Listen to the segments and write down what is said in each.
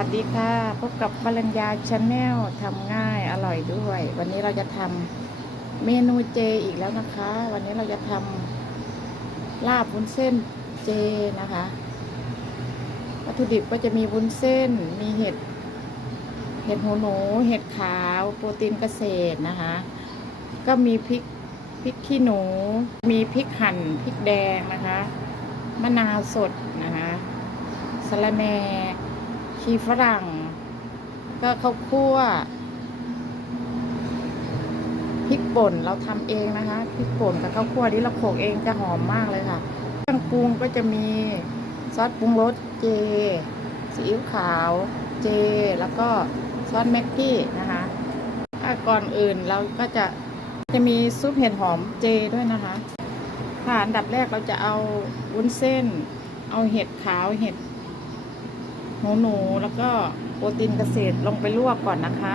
สวัสดีค่ะพบกับปรัญญาชาแนลทำง่ายอร่อยด้วย วันนี้เราจะทำเมนูเจอีกแล้วนะคะ วันนี้เราจะทำลาบวุ้นเส้นเจนะคะ วัตถุดิบก็จะมีวุ้นเส้น มีเห็ด เห็ดหูหนู เห็ดขาว โปรตีนเกษตรนะคะ ก็มีพริกพริกขี้หนู มีพริกหั่นพริกแดงนะคะ มะนาวสดนะคะสะระแหน่ ชีฝรั่ง ก็ข้าวคั่วพริกป่นเราทำเองนะคะพริกป่นกับข้าวคั่วที่เราโขกเองจะหอมมากเลยค่ะเครื่องปรุงก็จะมีซอสปรุงรสเจซีอิ๊วขาวเจ แล้วก็ซอสแม็กกี้นะคะถ้าก่อนอื่นเราก็จะจะมีซุปเห็ดหอมเจด้วยนะคะค่ะอันดับแรกเราจะเอาวุ้นเส้น เอาเห็ดขาวเห็ด หูหนูแล้วก็โปรตีนเกษตรลงไปลวกก่อนนะคะ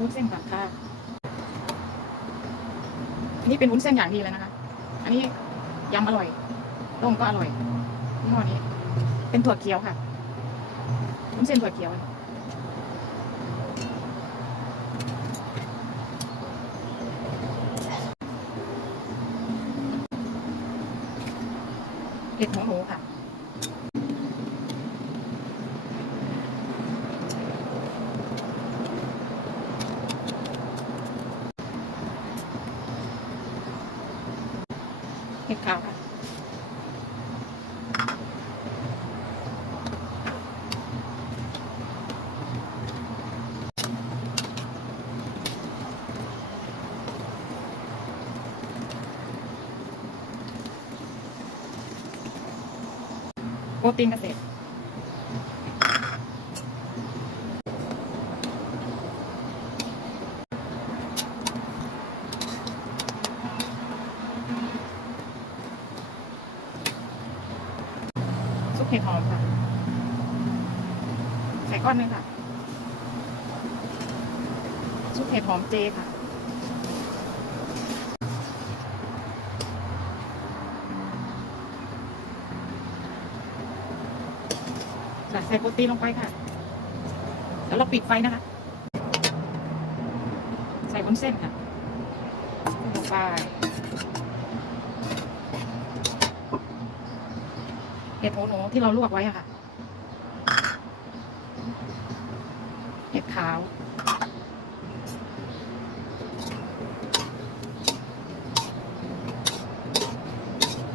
วุ้นเส้นก่อนค่ะอันนี้เป็นวุ้นเส้นอย่างดีเลยนะคะ อันนี้ยำอร่อยต้มก็อร่อยยี่ห้อนี้ เป็นถั่วเขียวค่ะวุ้นเส้นถั่วเขียวเห็ดหมูหนูค่ะ เห็ดขาวค่ะโปรตีนเกษตร เห็ดหอมค่ะ ใส่ก้อนหนึงค่ะซุปเห็ดหอมเจค่ะใส่โปรตีนลงไปค่ะ แล้วเราปิดไฟนะคะ ใส่บนเส้นค่ะลงไป เห็ดหูหนูที่เราลวกไว้ค่ะ เห็ดขาว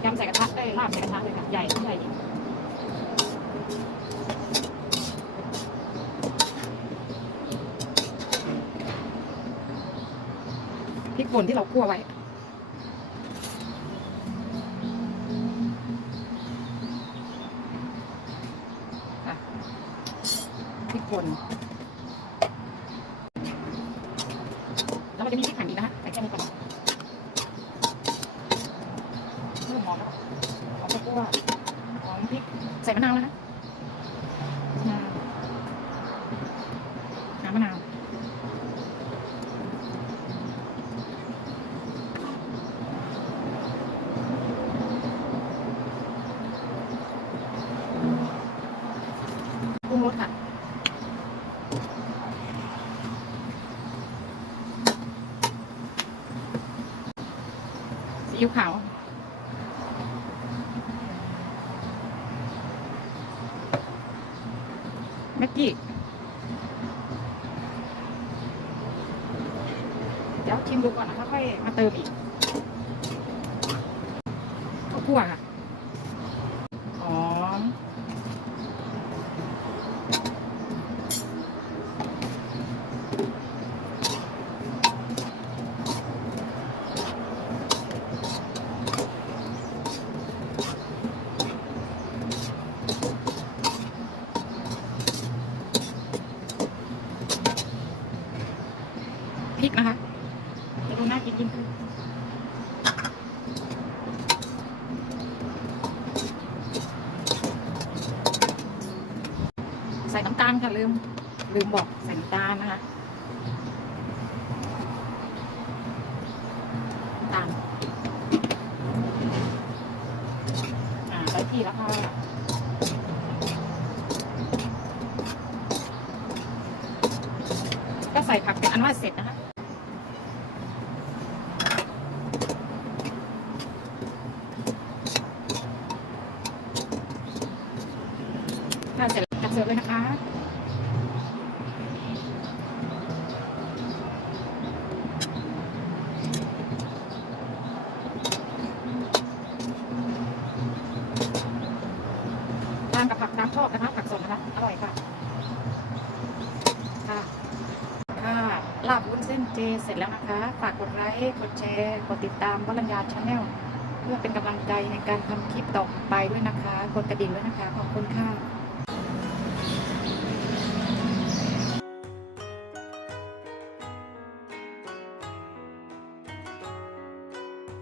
ยำใส่กระทะได้ยลาบใส่กระทะเลยค่ะ ใหญ่ใหญ่พริกป่นที่เราคั่วไว้ พริกป่นแล้วมันจะมีพริกหั่นอีกนะคะใส่แค่นี้ก่อนเริ่มหอมแล้วหอมตะกั่วหอมพริกใส่มะนาวแล้วนะมะนาวน้ำมะนาว ปรุงรสค่ะ ซีอิ๊วขาวแม็กกี้เดี๋ยวชิมดูก่อนนะคะค่อยมาเติมอีกข้าวคั่วค่ะ พริกนะคะดูน่ากินยิ่งขึ้นใส่น้ำตาลค่ะลืม ลืมบอกใส่น้ำตาลนะคะตาลอ่าได้ที่แล้วค่ะก็ใส่ผักเป็นอันว่าเสร็จนะคะ หลับวุ้นเจเสร็จแล้วนะคะ ฝากกดไลค์กดแชร์กดติดตามวรัญญาชาแนลเพื่อเป็นกำลังใจในการทำคลิปต่อไปด้วยนะคะ กดกระดิ่งด้วยนะคะ ขอบคุณค่ะ